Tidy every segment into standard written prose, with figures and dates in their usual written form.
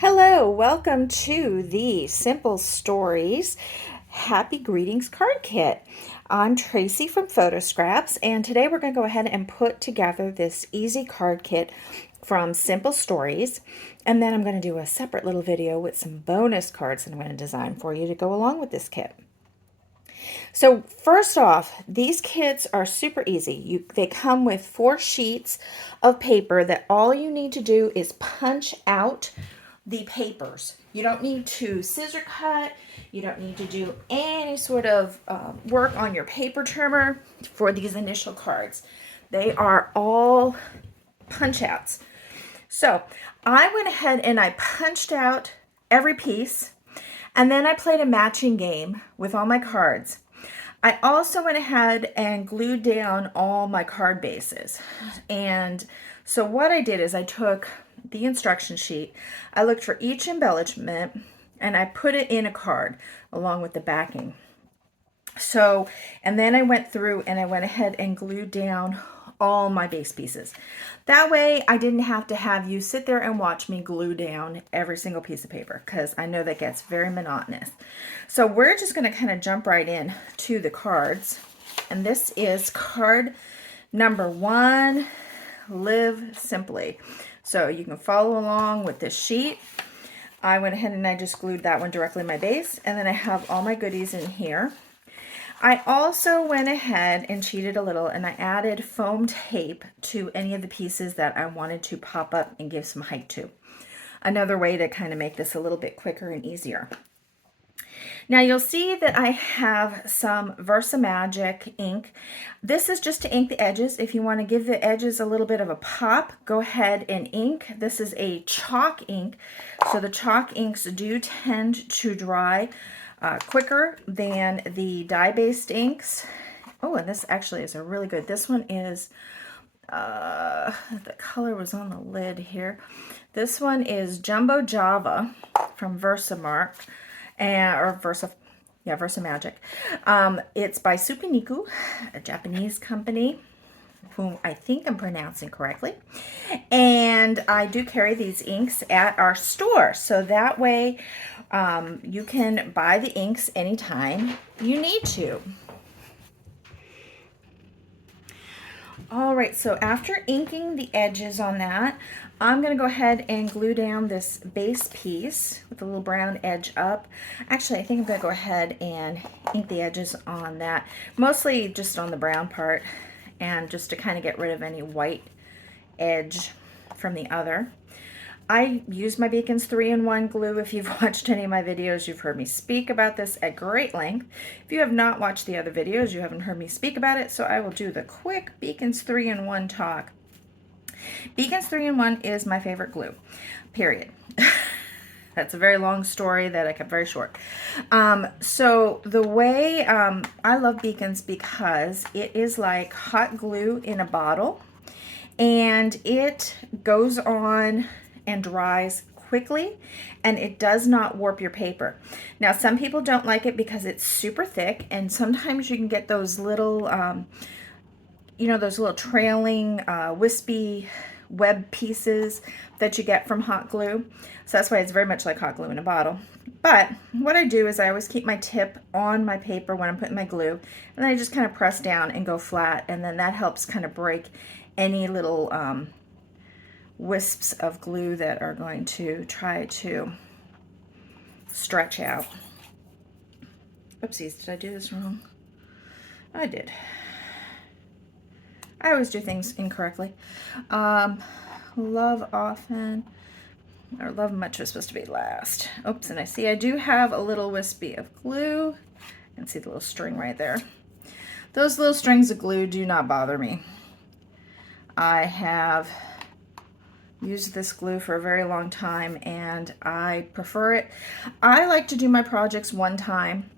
Hello, welcome to the Simple Stories Happy Greetings card kit. I'm Tracy from Photo Scraps, and today we're going to go ahead and put together this easy card kit from Simple Stories. And then I'm going to do a separate little video with some bonus cards that I'm going to design for you to go along with this kit. So first off, these kits are super easy. They come with 4 sheets of paper that all you need to do is punch out the papers. You don't need to scissor cut. You don't need to do any sort of work on your paper trimmer for these initial cards. They are all punch outs. So I went ahead and I punched out every piece, and then I played a matching game with all my cards. I also went ahead and glued down all my card bases. And so what I did is I took the instruction sheet, I looked for each embellishment, and I put it in a card along with the backing. So, and then I went through and I went ahead and glued down all my base pieces. That way I didn't have to have you sit there and watch me glue down every single piece of paper, because I know that gets very monotonous. So we're just going to kind of jump right in to the cards. And this is card number 1, Live Simply. So you can follow along with this sheet. I went ahead and I just glued that one directly in my base, and then I have all my goodies in here. I also went ahead and cheated a little, and I added foam tape to any of the pieces that I wanted to pop up and give some height to. Another way to kind of make this a little bit quicker and easier. Now you'll see that I have some Versamagic ink. This is just to ink the edges. If you want to give the edges a little bit of a pop, go ahead and ink. This is a chalk ink, so the chalk inks do tend to dry quicker than the dye-based inks. Oh, and this actually is a really good, this one is, the color was on the lid here. This one is Jumbo Java from Versamark, Versamagic. It's by Supiniku, a Japanese company, whom I think I'm pronouncing correctly. And I do carry these inks at our store, so that way you can buy the inks anytime you need to. All right, so after inking the edges on that, I'm going to go ahead and glue down this base piece with a little brown edge up. Actually, I think I'm going to go ahead and ink the edges on that, mostly just on the brown part, and just to kind of get rid of any white edge from the other. I use my Beacons 3-in-1 glue. If you've watched any of my videos, you've heard me speak about this at great length. If you have not watched the other videos, you haven't heard me speak about it, so I will do the quick Beacons 3-in-1 talk. Beacons 3-in-1 is my favorite glue, period. That's a very long story that I kept very short. So the way I love Beacons, because it is like hot glue in a bottle, and it goes on and dries quickly, and it does not warp your paper. Now, some people don't like it because it's super thick, and sometimes you can get those little, those little trailing, wispy web pieces that you get from hot glue. So that's why it's very much like hot glue in a bottle. But what I do is I always keep my tip on my paper when I'm putting my glue, and then I just kind of press down and go flat, and then that helps kind of break any little wisps of glue that are going to try to stretch out. Oopsies, did I do this wrong? I did. I always do things incorrectly. Love often, or love much was supposed to be last. Oops, and I see I do have a little wispy of glue, and see the little string right there. Those little strings of glue do not bother me. I have used this glue for a very long time, and I prefer it. I like to do my projects one time.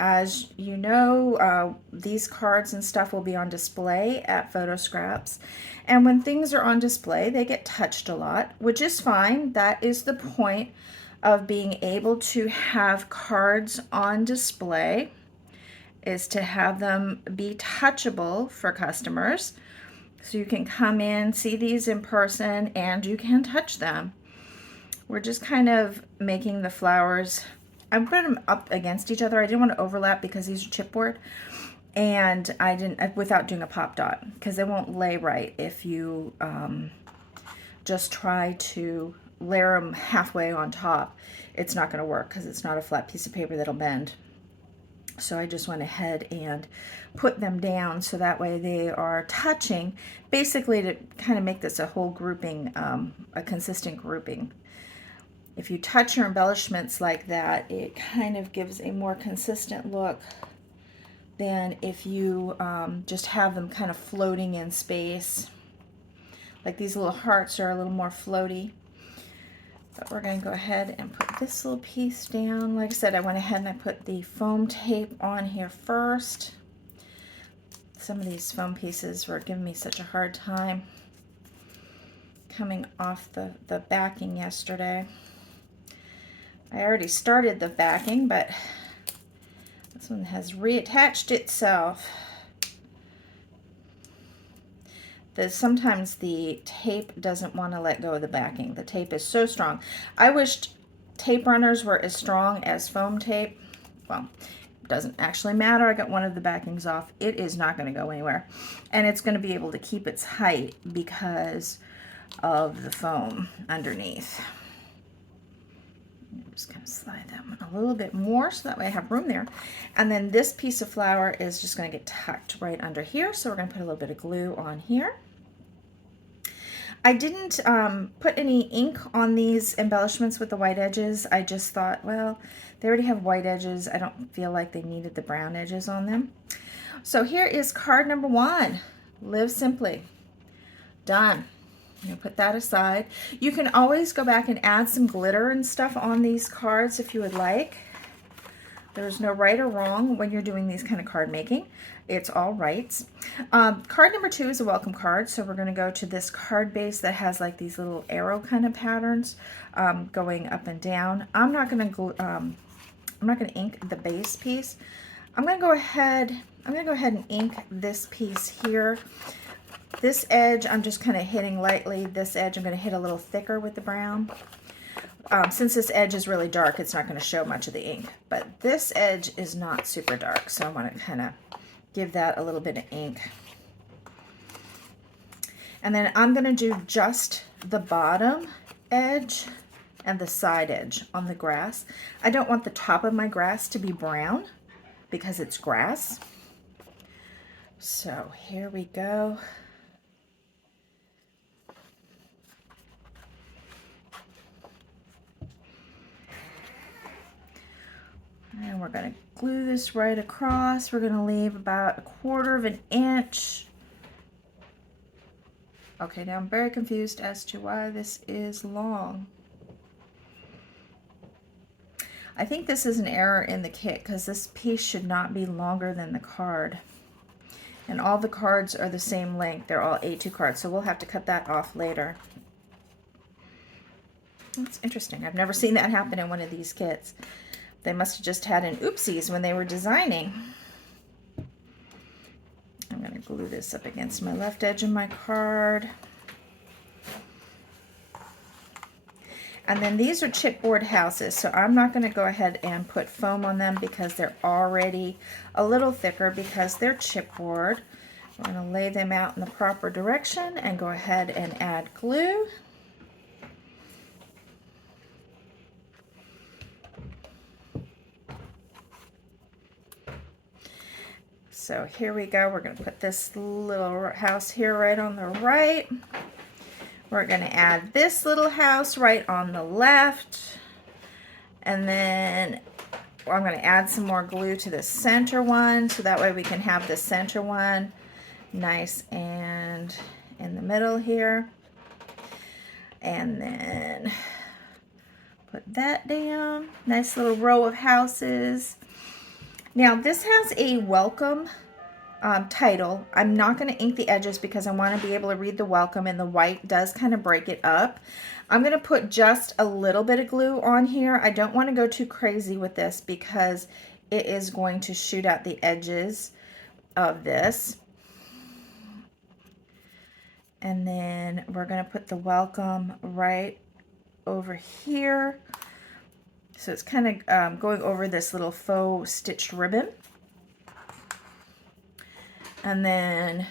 As you know, these cards and stuff will be on display at Photo Scraps, and when things are on display, they get touched a lot, which is fine. That is the point of being able to have cards on display, is to have them be touchable for customers. So you can come in, see these in person, and you can touch them. We're just kind of making the flowers. I put them up against each other. I didn't want to overlap because these are chipboard. And I didn't, without doing a pop dot, because they won't lay right if you just try to layer them halfway on top. It's not going to work because it's not a flat piece of paper that'll bend. So I just went ahead and put them down so that way they are touching, basically to kind of make this a whole grouping, a consistent grouping. If you touch your embellishments like that, it kind of gives a more consistent look than if you just have them kind of floating in space. Like these little hearts are a little more floaty. But we're going to go ahead and put this little piece down. Like I said, I went ahead and I put the foam tape on here first. Some of these foam pieces were giving me such a hard time coming off the backing yesterday. I already started the backing, but this one has reattached itself. Sometimes the tape doesn't want to let go of the backing. The tape is so strong. I wished tape runners were as strong as foam tape. Well, it doesn't actually matter. I got one of the backings off. It is not going to go anywhere. And it's going to be able to keep its height because of the foam underneath. I'm just going to slide that one a little bit more so that way I have room there. And then this piece of flower is just going to get tucked right under here. So we're going to put a little bit of glue on here. I didn't put any ink on these embellishments with the white edges. I just thought, well, they already have white edges. I don't feel like they needed the brown edges on them. So here is card number 1, Live Simply. Done. I'm going to put that aside. You can always go back and add some glitter and stuff on these cards if you would like. There's no right or wrong when you're doing these kind of card making. It's all rights. Card number 2 is a welcome card. So we're going to go to this card base that has like these little arrow kind of patterns going up and down. I'm not going to ink the base piece. I'm going to go ahead and ink this piece here. This edge I'm just kind of hitting lightly. This edge I'm going to hit a little thicker with the brown. Since this edge is really dark, it's not going to show much of the ink. But this edge is not super dark, so I want to kind of give that a little bit of ink. And then I'm going to do just the bottom edge and the side edge on the grass. I don't want the top of my grass to be brown because it's grass. So here we go. And we're going to glue this right across. We're going to leave about 1/4 of an inch. Okay, now I'm very confused as to why this is long. I think this is an error in the kit because this piece should not be longer than the card. And all the cards are the same length. They're all A2 cards, so we'll have to cut that off later. That's interesting. I've never seen that happen in one of these kits. They must have just had an oopsies when they were designing. I'm going to glue this up against my left edge of my card. And then these are chipboard houses, so I'm not going to go ahead and put foam on them because they're already a little thicker because they're chipboard. We're going to lay them out in the proper direction and go ahead and add glue. So here we go. We're going to put this little house here right on the right. We're going to add this little house right on the left. And then I'm going to add some more glue to the center one so that way we can have the center one nice and in the middle here. And then put that down. Nice little row of houses. Now this has a welcome title. I'm not going to ink the edges because I want to be able to read the welcome, and the white does kind of break it up. I'm going to put just a little bit of glue on here. I don't want to go too crazy with this because it is going to shoot out the edges of this. And then we're going to put the welcome right over here. So it's kind of going over this little faux stitched ribbon. And then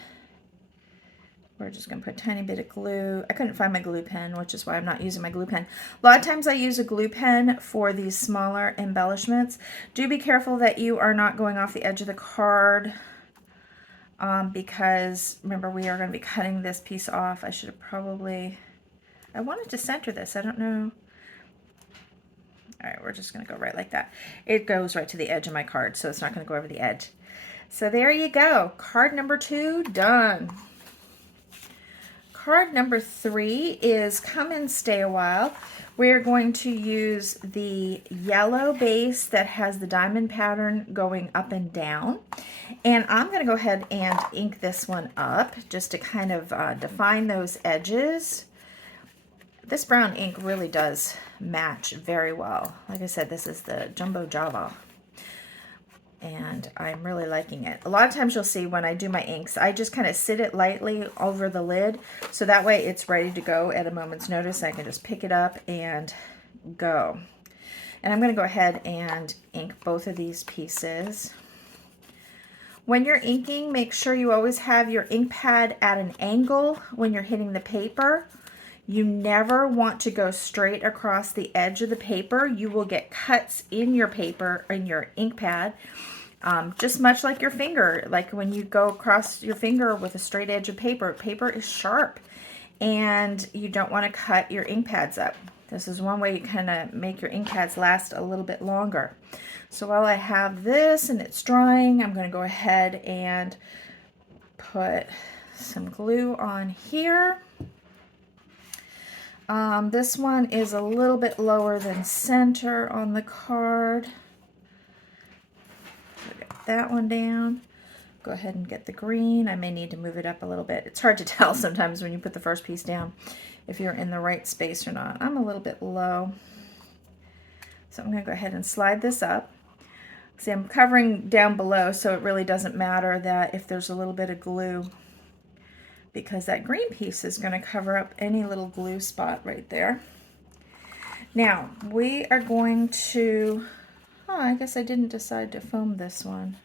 we're just going to put a tiny bit of glue. I couldn't find my glue pen, which is why I'm not using my glue pen. A lot of times I use a glue pen for these smaller embellishments. Do be careful that you are not going off the edge of the card because remember we are going to be cutting this piece off. I should have probably, I wanted to center this. I don't know. All right, we're just going to go right like that. It goes right to the edge of my card, so it's not going to go over the edge. So there you go. Card number 2 done. Card number 3 is Come and Stay a While. We're going to use the yellow base that has the diamond pattern going up and down. And I'm going to go ahead and ink this one up just to kind of define those edges. This brown ink really does match very well. Like I said, this is the Jumbo Java. And I'm really liking it. A lot of times you'll see when I do my inks, I just kind of sit it lightly over the lid, so that way it's ready to go at a moment's notice. I can just pick it up and go. And I'm going to go ahead and ink both of these pieces. When you're inking, make sure you always have your ink pad at an angle when you're hitting the paper. You never want to go straight across the edge of the paper. You will get cuts in your paper, in your ink pad, just much like your finger. Like when you go across your finger with a straight edge of paper, paper is sharp and you don't want to cut your ink pads up. This is one way you kind of make your ink pads last a little bit longer. So while I have this and it's drying, I'm going to go ahead and put some glue on here. This one is a little bit lower than center on the card. Get that one down. Go ahead and get the green. I may need to move it up a little bit. It's hard to tell sometimes when you put the first piece down if you're in the right space or not. I'm a little bit low. So I'm going to go ahead and slide this up. See, I'm covering down below, so it really doesn't matter that if there's a little bit of glue, because that green piece is going to cover up any little glue spot right there. Now, we are going to, oh, I guess I didn't decide to foam this one.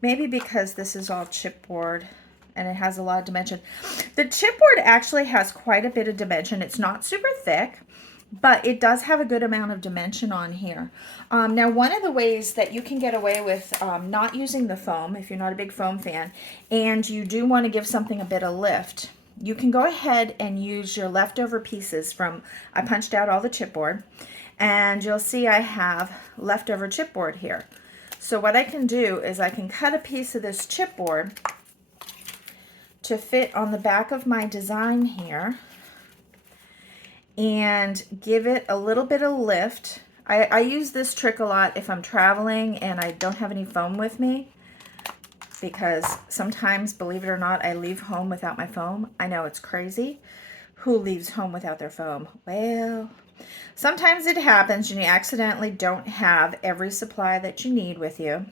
Maybe because this is all chipboard and it has a lot of dimension. The chipboard actually has quite a bit of dimension. It's not super thick, but it does have a good amount of dimension on here. Now, one of the ways that you can get away with not using the foam, if you're not a big foam fan, and you do want to give something a bit of lift, you can go ahead and use your leftover pieces from, I punched out all the chipboard, and you'll see I have leftover chipboard here. So what I can do is I can cut a piece of this chipboard to fit on the back of my design here, and give it a little bit of lift. I use this trick a lot if I'm traveling and I don't have any foam with me, because sometimes, believe it or not, I leave home without my foam. I know, it's crazy. Who leaves home without their foam? Well, sometimes it happens and you accidentally don't have every supply that you need with you.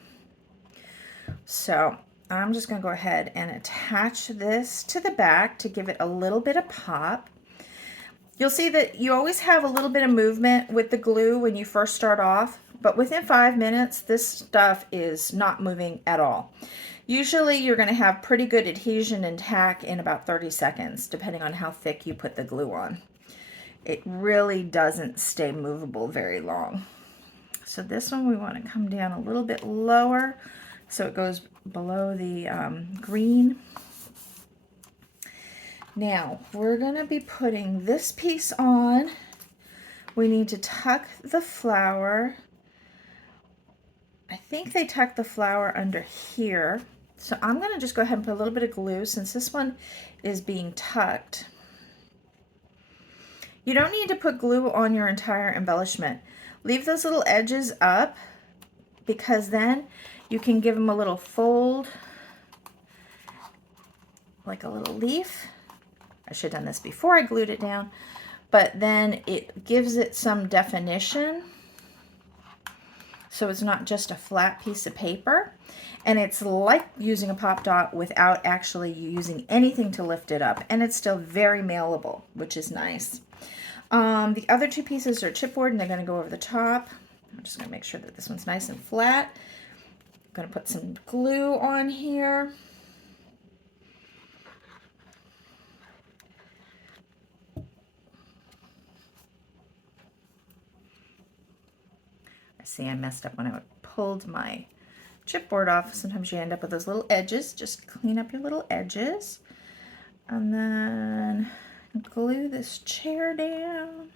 So I'm just going to go ahead and attach this to the back to give it a little bit of pop. You'll see that you always have a little bit of movement with the glue when you first start off, but within 5 minutes, this stuff is not moving at all. Usually you're going to have pretty good adhesion and tack in about 30 seconds, depending on how thick you put the glue on. It really doesn't stay movable very long. So this one we want to come down a little bit lower so it goes below the green. Now, we're going to be putting this piece on. We need to tuck the flower. I think they tuck the flower under here. So I'm going to just go ahead and put a little bit of glue since this one is being tucked. You don't need to put glue on your entire embellishment. Leave those little edges up, because then you can give them a little fold, like a little leaf. I should have done this before I glued it down, but then it gives it some definition. So it's not just a flat piece of paper, and it's like using a pop dot without actually using anything to lift it up, and it's still very mailable, which is nice. The other two pieces are chipboard and they're going to go over the top. I'm just going to make sure that this one's nice and flat. I'm going to put some glue on here. I see I messed up when I pulled my chipboard off. Sometimes you end up with those little edges. Just clean up your little edges. And then glue this chair down.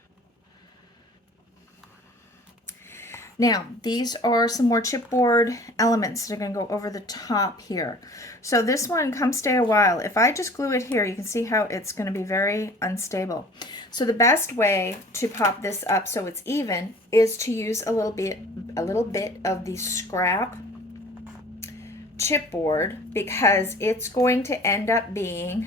Now, these are some more chipboard elements that are going to go over the top here. So this one, Come Stay a While. If I just glue it here, you can see how it's going to be very unstable. So the best way to pop this up so it's even is to use a little bit of the scrap chipboard, because it's going to end up being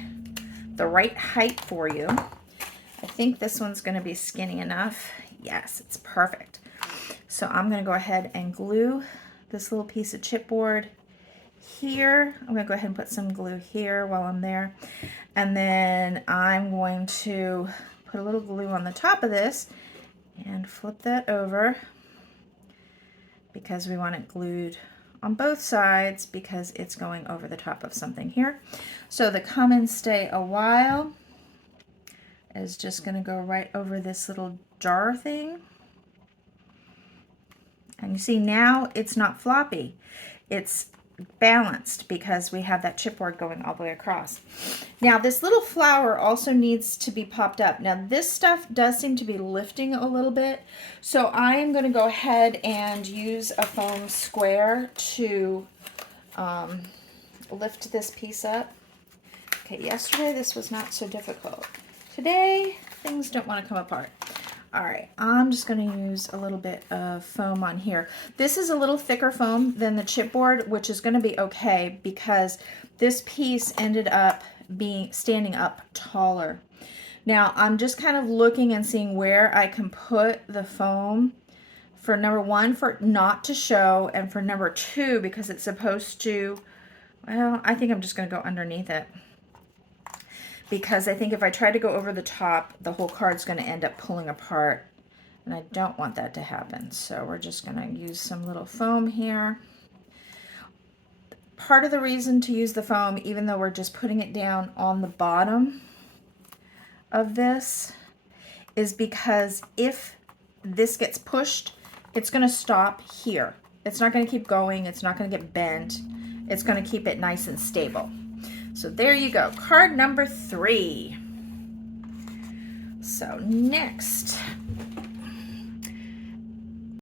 the right height for you. I think this one's going to be skinny enough. Yes, it's perfect. So I'm going to go ahead and glue this little piece of chipboard here. I'm going to go ahead and put some glue here while I'm there. And then I'm going to put a little glue on the top of this and flip that over, because we want it glued on both sides because it's going over the top of something here. So the Come and Stay a While is just going to go right over this little jar thing. And you see now it's not floppy. It's balanced because we have that chipboard going all the way across. Now this little flower also needs to be popped up. Now this stuff does seem to be lifting a little bit, so I am going to go ahead and use a foam square to lift this piece up. Okay, yesterday this was not so difficult. Today things don't want to come apart. All right, I'm just going to use a little bit of foam on here. This is a little thicker foam than the chipboard, which is going to be okay because this piece ended up standing up taller. Now, I'm just kind of looking and seeing where I can put the foam for number one, for not to show, and for number two, because it's supposed to, well, I think I'm just going to go underneath it. Because I think if I try to go over the top, the whole card's going to end up pulling apart, and I don't want that to happen. So we're just going to use some little foam here. Part of the reason to use the foam, even though we're just putting it down on the bottom of this, is because if this gets pushed, it's going to stop here. It's not going to keep going. It's not going to get bent. It's going to keep it nice and stable. So there you go, card number 3. So next,